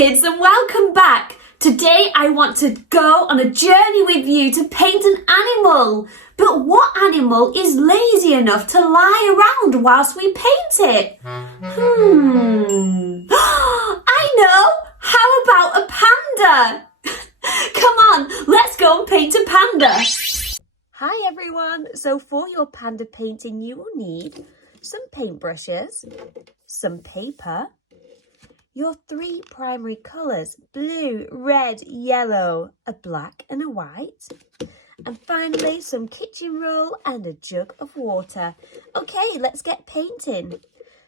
kids, and welcome back. Today I want to go on a journey with you to paint an animal. But what animal is lazy enough to lie around whilst we paint it? I know! How about a panda? Come on, let's go and paint a panda. Hi everyone, so for your panda painting you will need some paintbrushes, some paper, your three primary colours, blue, red, yellow, a black and a white, and finally some kitchen roll and a jug of water. Okay, let's get painting.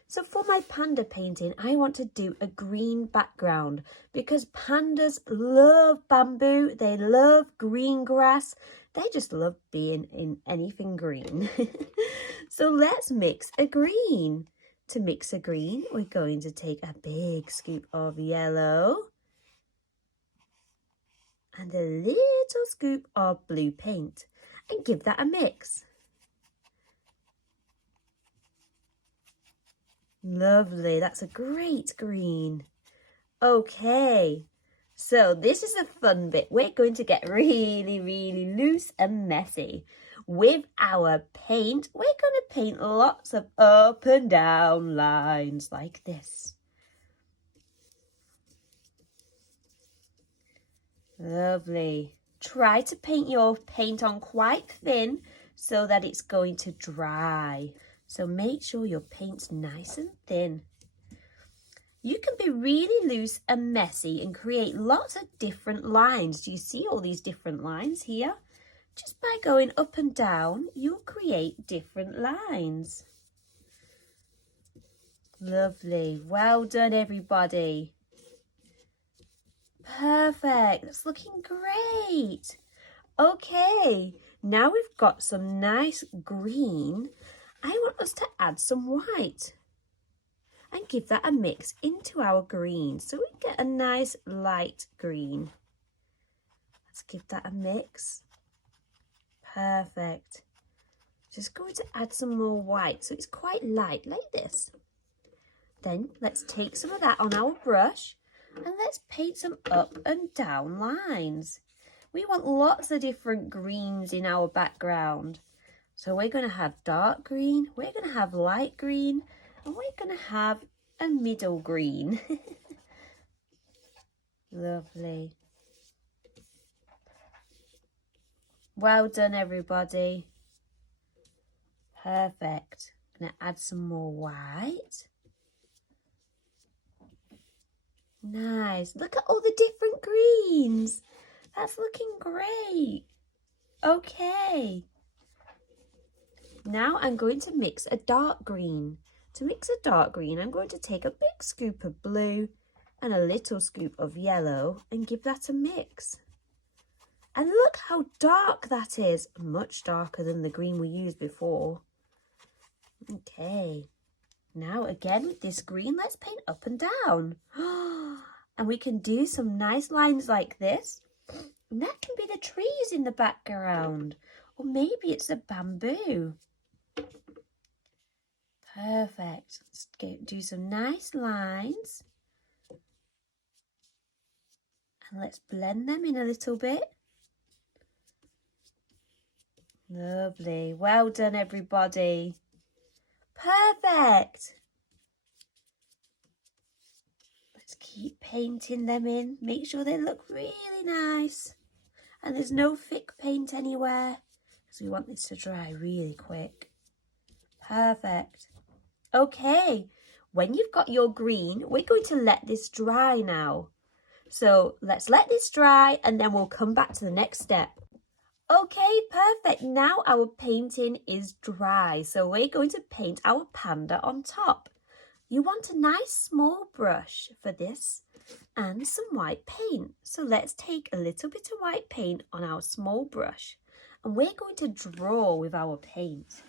So for my panda painting, I want to do a green background because pandas love bamboo, they love green grass, they just love being in anything green. So let's mix a green. To mix a green, we're going to take a big scoop of yellow and a little scoop of blue paint and give that a mix. Lovely, that's a great green. Okay, so this is a fun bit. We're going to get really loose and messy. With our paint, we're going to paint lots of up and down lines like this. Lovely. Try to paint your paint on quite thin so that it's going to dry. So make sure your paint's nice and thin. You can be really loose and messy and create lots of different lines. Do you see all these different lines here? Just by going up and down, you'll create different lines. Lovely. Well done, everybody. Perfect. That's looking great. Okay, now we've got some nice green. I want us to add some white and give that a mix into our green so we get a nice light green. Let's give that a mix. Perfect. Just going to add some more white so it's quite light like this. Then let's take some of that on our brush and let's paint some up and down lines. We want lots of different greens in our background. So we're going to have dark green, we're going to have light green, and we're going to have a middle green. Lovely. Well done, everybody. Perfect. I'm going to add some more white. Nice. Look at all the different greens. That's looking great. Okay. Now I'm going to mix a dark green. To mix a dark green, I'm going to take a big scoop of blue and a little scoop of yellow and give that a mix. And look how dark that is. Much darker than the green we used before. Okay. Now again with this green, let's paint up and down. And we can do some nice lines like this. And that can be the trees in the background. Or maybe it's a bamboo. Perfect. Let's do some nice lines. And let's blend them in a little bit. Lovely. Well done, everybody. Perfect. Let's keep painting them in. Make sure they look really nice. And there's no thick paint anywhere because we want this to dry really quick. Perfect. Okay, when you've got your green, we're going to let this dry now. So let's let this dry and then we'll come back to the next step. Okay, perfect. Now our painting is dry. So we're going to paint our panda on top. You want a nice small brush for this and some white paint. So let's take a little bit of white paint on our small brush and we're going to draw with our paint.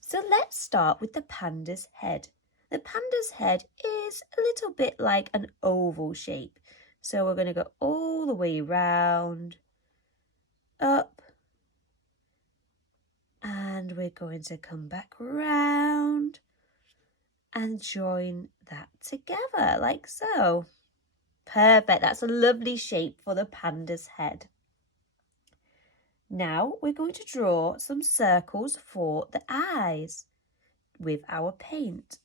So let's start with the panda's head. The panda's head is a little bit like an oval shape. So we're going to go all the way round, up, and we're going to come back round and join that together like so. Perfect. That's a lovely shape for the panda's head. Now we're going to draw some circles for the eyes with our paint.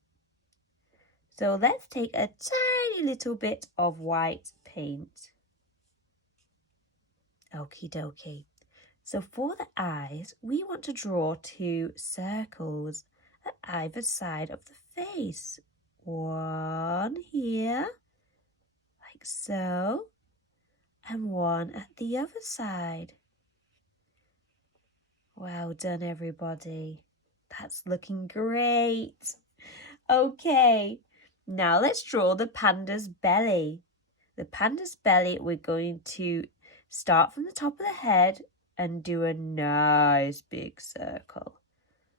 So let's take a tiny little bit of white paint. Okie dokie. So for the eyes, we want to draw 2 circles at either side of the face. One here, like so, and one at the other side. Well done, everybody. That's looking great. Okay, now let's draw the panda's belly. The panda's belly, we're going to start from the top of the head and do a nice big circle,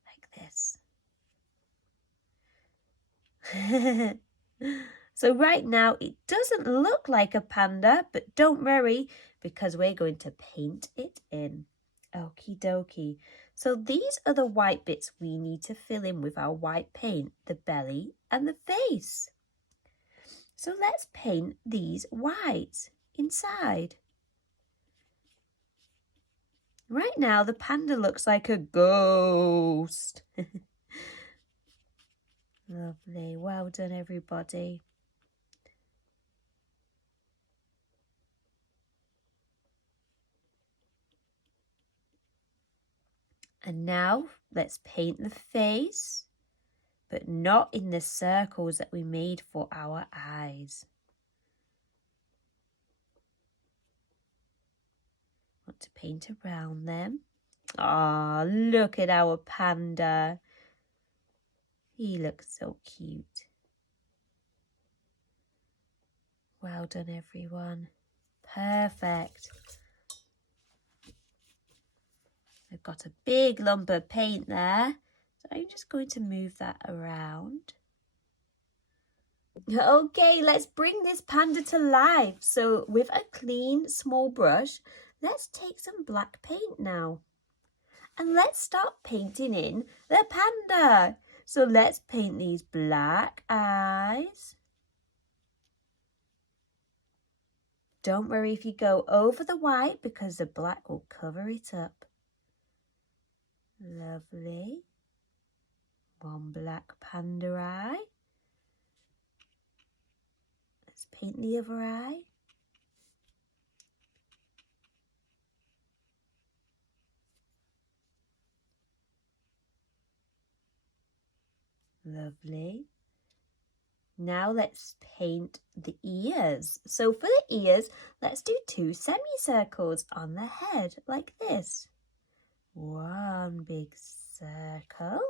like this. So right now, it doesn't look like a panda, but don't worry, because we're going to paint it in. Okie dokie. So these are the white bits we need to fill in with our white paint, the belly and the face. So let's paint these white inside. Right now, the panda looks like a ghost. Lovely. Well done, everybody. And now let's paint the face, but not in the circles that we made for our eyes. Want to paint around them. Ah, look at our panda. He looks so cute. Well done, everyone. Perfect. I've got a big lump of paint there, so I'm just going to move that around. Okay, let's bring this panda to life. So with a clean, small brush, let's take some black paint now. And let's start painting in the panda. So let's paint these black eyes. Don't worry if you go over the white, because the black will cover it up. Lovely. One black panda eye. Let's paint the other eye. Lovely. Now let's paint the ears. So for the ears, let's do 2 semicircles on the head, like this. One big circle.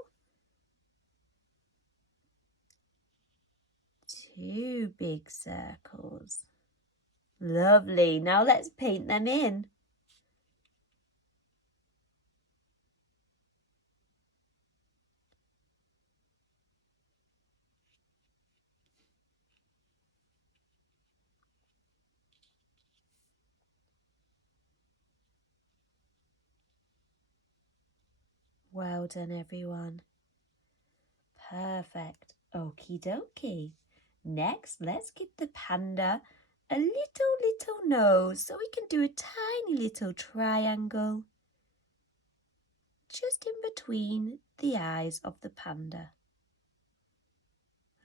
2 big circles. Lovely. Now let's paint them in. Well done, everyone. Perfect. Okie dokie. Next, let's give the panda a little nose so we can do a tiny little triangle just in between the eyes of the panda.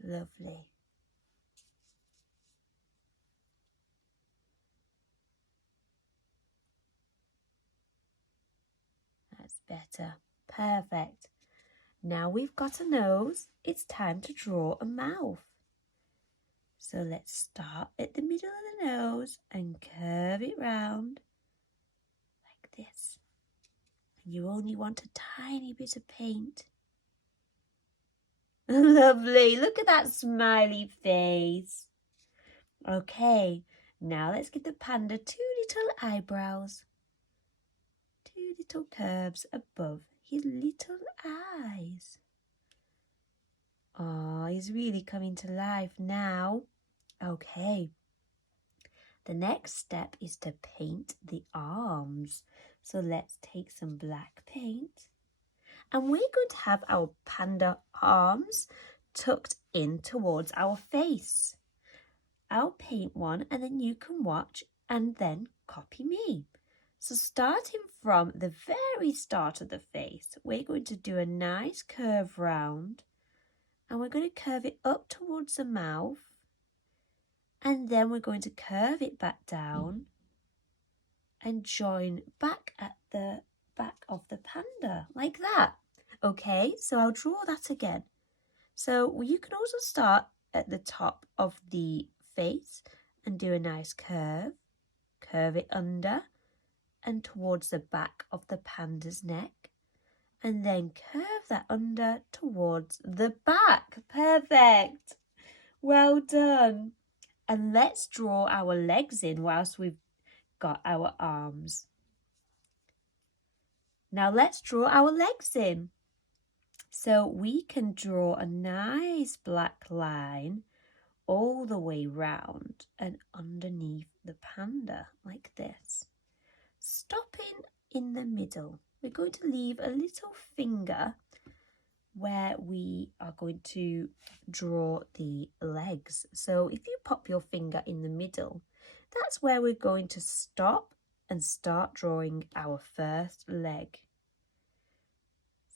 Lovely. That's better. Perfect. Now we've got a nose, it's time to draw a mouth. So let's start at the middle of the nose and curve it round like this. And you only want a tiny bit of paint. Lovely, look at that smiley face. Okay, now let's give the panda 2 little eyebrows. 2 little curves above his little eyes. Oh, he's really coming to life now. Okay. The next step is to paint the arms. So let's take some black paint. And we're going to have our panda arms tucked in towards our face. I'll paint one and then you can watch and then copy me. So starting from the very start of the face, we're going to do a nice curve round and we're going to curve it up towards the mouth and then we're going to curve it back down and join back at the back of the panda like that. Okay, so I'll draw that again. So you can also start at the top of the face and do a nice curve, curve it under and towards the back of the panda's neck, and then curve that under towards the back. Perfect. Well done. And let's draw our legs in whilst we've got our arms. Now let's draw our legs in. So we can draw a nice black line all the way round and underneath the panda like this. Stopping in the middle, we're going to leave a little finger where we are going to draw the legs. So if you pop your finger in the middle, that's where we're going to stop and start drawing our first leg.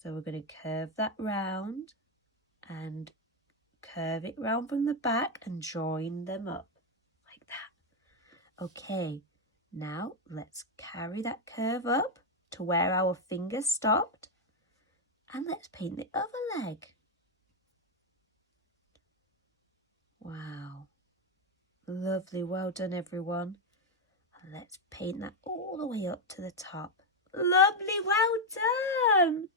So we're going to curve that round and curve it round from the back and join them up like that. Okay, now let's carry that curve up to where our fingers stopped and let's paint the other leg. Wow, lovely, well done everyone. And let's paint that all the way up to the top. Lovely, well done.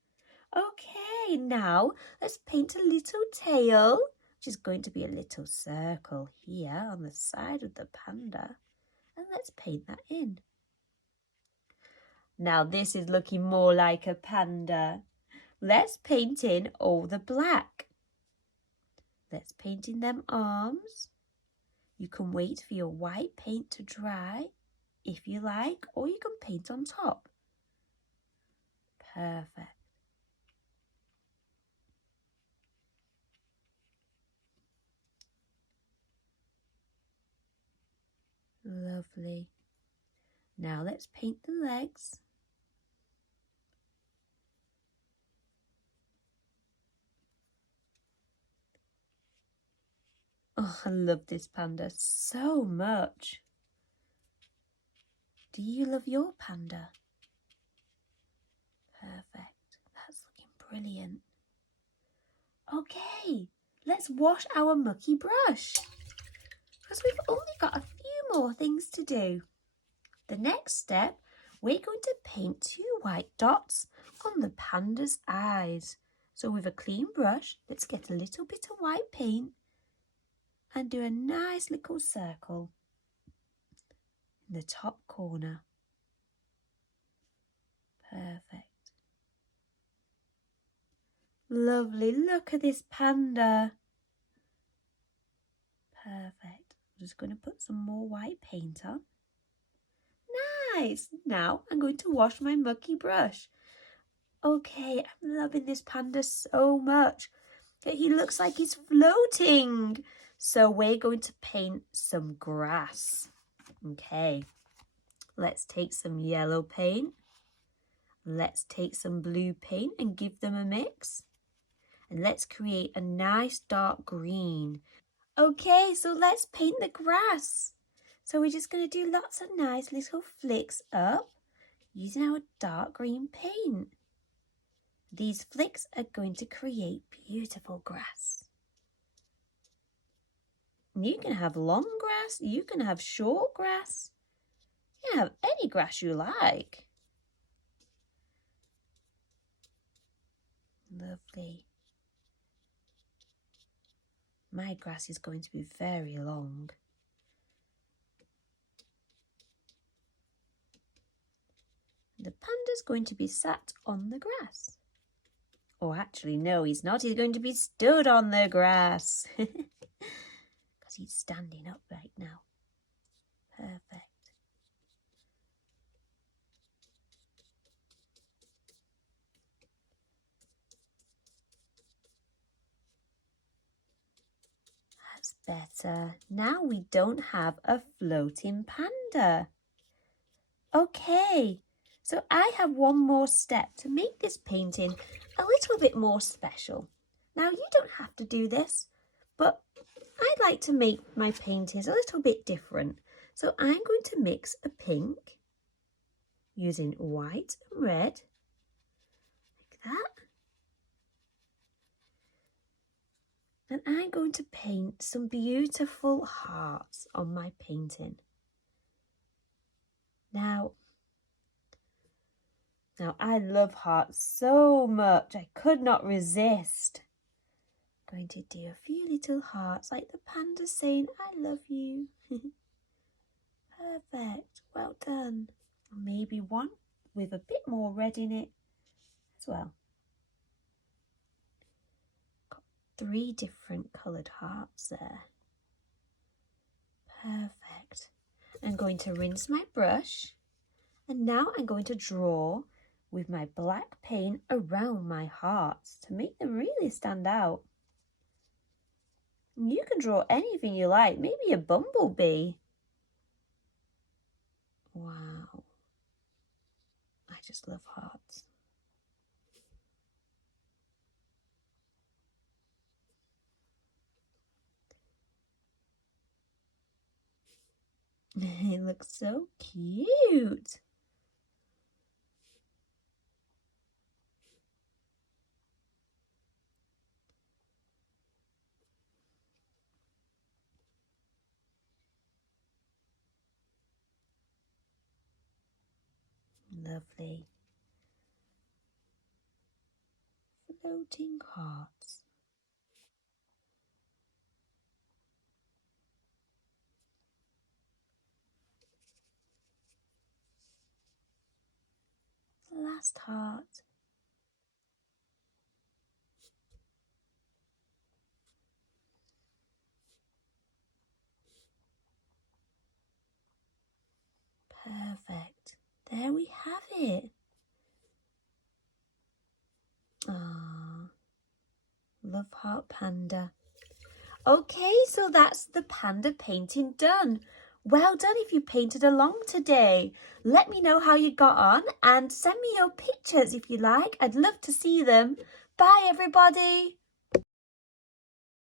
Okay, now let's paint a little tail, which is going to be a little circle here on the side of the panda. And let's paint that in. Now this is looking more like a panda. Let's paint in all the black. Let's paint in them arms. You can wait for your white paint to dry if you like, or you can paint on top. Perfect. Lovely. Now let's paint the legs. Oh, I love this panda so much. Do you love your panda? Perfect. That's looking brilliant. Okay, let's wash our mucky brush because we've only got a few more things to do. The next step, we're going to paint 2 white dots on the panda's eyes. So with a clean brush, let's get a little bit of white paint and do a nice little circle in the top corner. Perfect. Lovely, look at this panda. Perfect. I'm just going to put some more white paint on. Nice. Now I'm going to wash my mucky brush. Okay, I'm loving this panda so much. He looks like he's floating. So we're going to paint some grass. Okay, let's take some yellow paint. Let's take some blue paint and give them a mix. And let's create a nice dark green. Okay, so let's paint the grass. So we're just going to do lots of nice little flicks up using our dark green paint. These flicks are going to create beautiful grass. You can have long grass, you can have short grass. You can have any grass you like. Lovely. My grass is going to be very long. The panda's going to be sat on the grass. Or actually, no, he's not. He's going to be stood on the grass. Because he's standing up right now. Perfect. That's better. Now we don't have a floating panda. Okay, so I have one more step to make this painting a little bit more special. Now you don't have to do this, but I like to make my paintings a little bit different. So I'm going to mix a pink using white and red, like that. And I'm going to paint some beautiful hearts on my painting. Now I love hearts so much, I could not resist. I'm going to do a few little hearts like the panda saying, I love you. Perfect, well done. Maybe one with a bit more red in it as well. Got 3 different coloured hearts there. Perfect. I'm going to rinse my brush, and now I'm going to draw with my black paint around my hearts to make them really stand out. You can draw anything you like, maybe a bumblebee. Wow, I just love hearts. It looks so cute. Lovely. Floating hearts. Last heart. Perfect. There we have it. Ah, love heart panda. Okay, so that's the panda painting done. Well done if you painted along today. Let me know how you got on and send me your pictures if you like. I'd love to see them. Bye everybody.